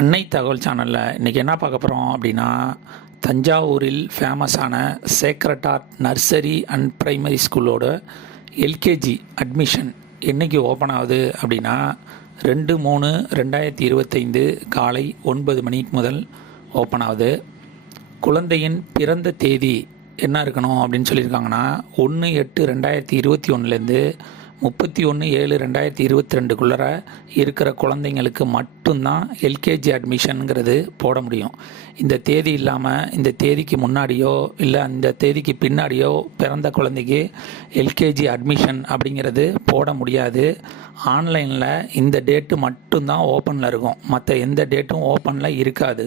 அன்னை தகவல் சேனலில் இன்றைக்கி என்ன பார்க்க போகிறோம் அப்படின்னா, தஞ்சாவூரில் ஃபேமஸான sacred heart nursery and primary ஸ்கூலோட எல்கேஜி அட்மிஷன் என்றைக்கு ஓப்பன் ஆகுது அப்படின்னா 2/3/2025 காலை 9 மணிக்கு முதல் ஓப்பன் ஆகுது. குழந்தையின் பிறந்த தேதி என்ன இருக்கணும் அப்படின்னு சொல்லியிருக்காங்கன்னா 1/8/2021 31/7/2022 இருக்கிற குழந்தைங்களுக்கு மட்டும்தான் எல்கேஜி அட்மிஷனுங்கிறது போட முடியும். இந்த தேதி இல்லாமல் இந்த தேதிக்கு முன்னாடியோ இல்லை அந்த தேதிக்கு பின்னாடியோ பிறந்த குழந்தைக்கு எல்கேஜி அட்மிஷன் அப்படிங்கிறது போட முடியாது. ஆன்லைனில் இந்த டேட்டு மட்டும்தான் ஓப்பனில் இருக்கும், மற்ற எந்த டேட்டும் ஓப்பனில் இருக்காது.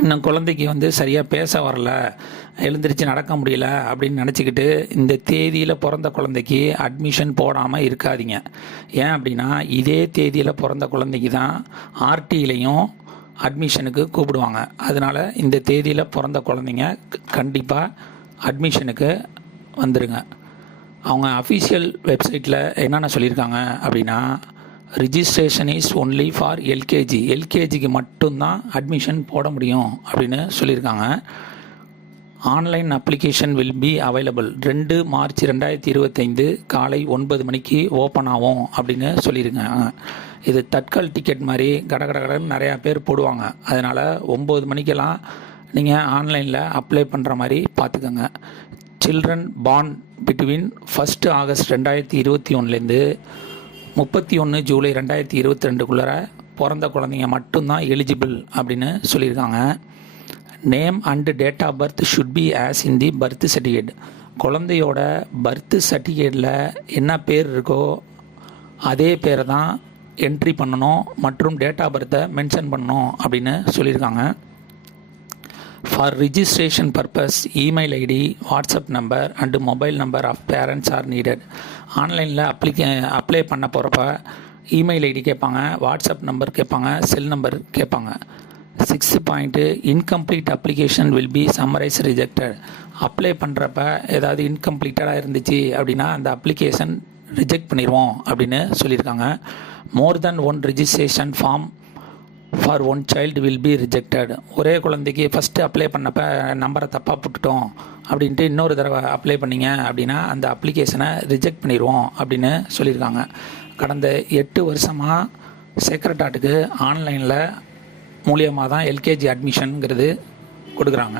இன்னும் குழந்தைக்கு சரியாக பேச வரல, எழுந்திரிச்சு நடக்க முடியல அப்படின்னு நினச்சிக்கிட்டு இந்த தேதியில் பிறந்த குழந்தைக்கு அட்மிஷன் போடாமல் இருக்காதீங்க. ஏன் அப்படின்னா இதே தேதியில் பிறந்த குழந்தைக்கு தான் ஆர்டியிலையும் அட்மிஷனுக்கு கூப்பிடுவாங்க. அதனால் இந்த தேதியில் பிறந்த குழந்தைங்க கண்டிப்பாக அட்மிஷனுக்கு வந்துடுங்க. அவங்க அஃபீஷியல் வெப்சைட்டில் என்னென்ன சொல்லியிருக்காங்க அப்படின்னா, ரிஜிஸ்ட்ரேஷன் இஸ் ஒன்லி ஃபார் எல்கேஜிக்கு மட்டும்தான் அட்மிஷன் போட முடியும் அப்படின்னு சொல்லியிருக்காங்க. Online application will be available 2 March 2025 காலை 9 மணிக்கு ஓப்பன் ஆகும் அப்படின்னு சொல்லியிருக்காங்க. இது தட்கல் டிக்கெட் மாதிரி கடன்னு நிறையா பேர் போடுவாங்க. அதனால் 9 மணிக்கெல்லாம் நீங்கள் ஆன்லைனில் அப்ளை பண்ணுற மாதிரி பார்த்துக்கோங்க. Children born between 1 August 2021 31 July 2022 பிறந்த குழந்தைங்க மட்டும்தான் எலிஜிபிள் அப்படின்னு சொல்லியிருக்காங்க. Name and date of birth should be as in the birth certificate. குழந்தையோட பர்த் சர்டிஃபிகேட்டில் என்ன பேர் இருக்கோ அதே பேரை தான் என்ட்ரி பண்ணணும் மற்றும் டேட் ஆஃப் பர்த்தை மென்ஷன் பண்ணணும் அப்படின்னு சொல்லியிருக்காங்க. For registration purpose email ID, WhatsApp number and mobile number of parents are needed. ஆன்லைனில் அப்ளை பண்ண போகிறப்ப இமெயில் ஐடி கேட்பாங்க, வாட்ஸ்அப் நம்பர் கேட்பாங்க, செல் நம்பர் கேட்பாங்க. 6th point, incomplete application will be summarize rejected. Apply பண்ணுறப்ப ஏதாவது இன்கம்ப்ளீட்டடாக இருந்துச்சு அப்படின்னா அந்த அப்ளிகேஷன் ரிஜெக்ட் பண்ணிடுவோம் அப்படின்னு சொல்லியிருக்காங்க. More than one registration form for one child will be rejected. ஒரே குழந்தைக்கு ஃபஸ்ட்டு அப்ளை பண்ணப்போ நம்பரை தப்பாக போட்டுட்டோம் அப்படின்ட்டு இன்னொரு தடவை அப்ளை பண்ணிங்க அப்படின்னா அந்த அப்ளிகேஷனை ரிஜெக்ட் பண்ணிடுவோம் அப்படின்னு சொல்லியிருக்காங்க. கடந்த 8 வருஷமாக சேக்ரட் ஹார்ட்டுக்கு ஆன்லைனில் மூலியமாக தான் எல்கேஜி அட்மிஷனுங்கிறது கொடுக்குறாங்க.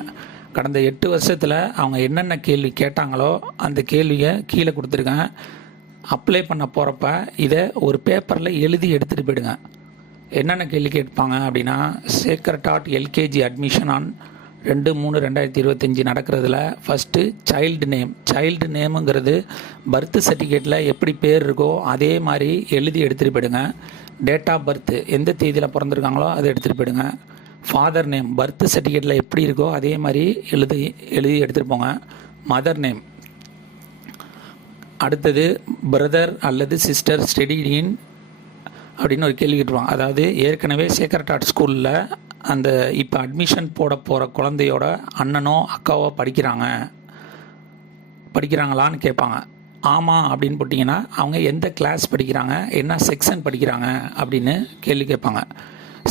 கடந்த 8 வருஷத்தில் அவங்க என்னென்ன கேள்வி கேட்டாங்களோ அந்த கேள்வியை கீழே கொடுத்துருக்கேன். அப்ளை பண்ண போகிறப்ப இதை ஒரு பேப்பரில் எழுதி எடுத்துகிட்டு போயிடுங்க. என்னென்ன கேள்வி கேட்பாங்க அப்படின்னா, Sacred Heart LKG admission on 2/3/2025 நடக்கிறதுல ஃபஸ்ட்டு சைல்டு நேமுங்கிறது பர்த் சர்டிஃபிகேட்டில் எப்படி பேர் இருக்கோ அதே மாதிரி எழுதி எடுத்துகிட்டு போயிடுங்க. டேட் ஆஃப் பர்த் எந்த தேதியில் பிறந்திருக்காங்களோ அதை எடுத்துகிட்டு போயிடுங்க. ஃபாதர் நேம் பர்த் சர்டிஃபிகேட்டில் எப்படி இருக்கோ அதே மாதிரி எழுதி எடுத்துகிட்டு போங்க. Mother name. அடுத்தது பிரதர் அல்லது சிஸ்டர் ஸ்டடிட் இன் அப்படின்னு ஒரு கேள்வி கேட்டுருவாங்க. அதாவது ஏற்கனவே சேக்ரட் ஹார்ட் ஸ்கூலில் அந்த இப்போ அட்மிஷன் போட போகிற குழந்தையோட அண்ணனோ அக்காவோ படிக்கிறாங்களான்னு கேட்பாங்க. ஆமாம் அப்படின்னு போட்டிங்கன்னா அவங்க எந்த கிளாஸ் படிக்கிறாங்க, என்ன செக்ஷன் படிக்கிறாங்க அப்படின்னு கேள்வி கேட்பாங்க.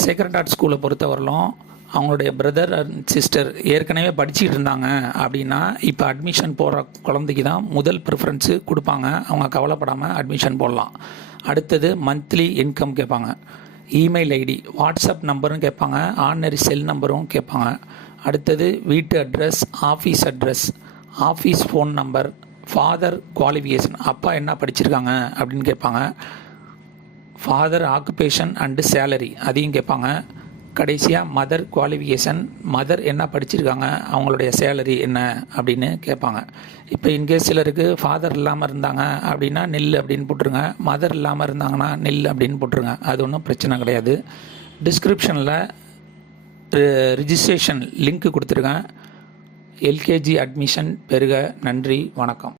சேக்ரட் ஹார்ட் ஸ்கூலை பொறுத்தவரையிலும் அவங்களுடைய பிரதர் அண்ட் சிஸ்டர் ஏற்கனவே படிச்சுட்டு இருந்தாங்க அப்படின்னா இப்போ அட்மிஷன் போடுற குழந்தைக்கு தான் முதல் ப்ரிஃபரன்ஸு கொடுப்பாங்க. அவங்க கவலைப்படாமல் அட்மிஷன் போடலாம். அடுத்தது மந்த்லி இன்கம் கேட்பாங்க. இமெயில் ஐடி, வாட்ஸ்அப் நம்பரும் கேட்பாங்க, ஆர்டினரி செல் நம்பரும் கேட்பாங்க. அடுத்தது வீட்டு address, office phone number, father qualification, அப்பா என்ன படிச்சிருக்காங்க அப்படின்னு கேட்பாங்க. ஃபாதர் ஆக்குபேஷன் அண்டு சேலரி அதையும் கேட்பாங்க. கடைசியாக மதர் குவாலிஃபிகேஷன், மதர் என்ன படிச்சிருக்காங்க, அவங்களுடைய சேலரி என்ன அப்படின்னு கேட்பாங்க. இப்போ இன்கேஸ் சிலருக்கு ஃபாதர் இல்லாமல் இருந்தாங்க அப்படின்னா நில் அப்படின்னு போட்டுருங்க, மதர் இல்லாமல் இருந்தாங்கன்னா நில் அப்படின்னு போட்டுருங்க. அது ஒன்றும் பிரச்சனை கிடையாது. டிஸ்கிரிப்ஷனில் ரிஜிஸ்ட்ரேஷன் லிங்க் கொடுத்துருங்க. எல்கேஜி அட்மிஷன் பெறுக. நன்றி, வணக்கம்.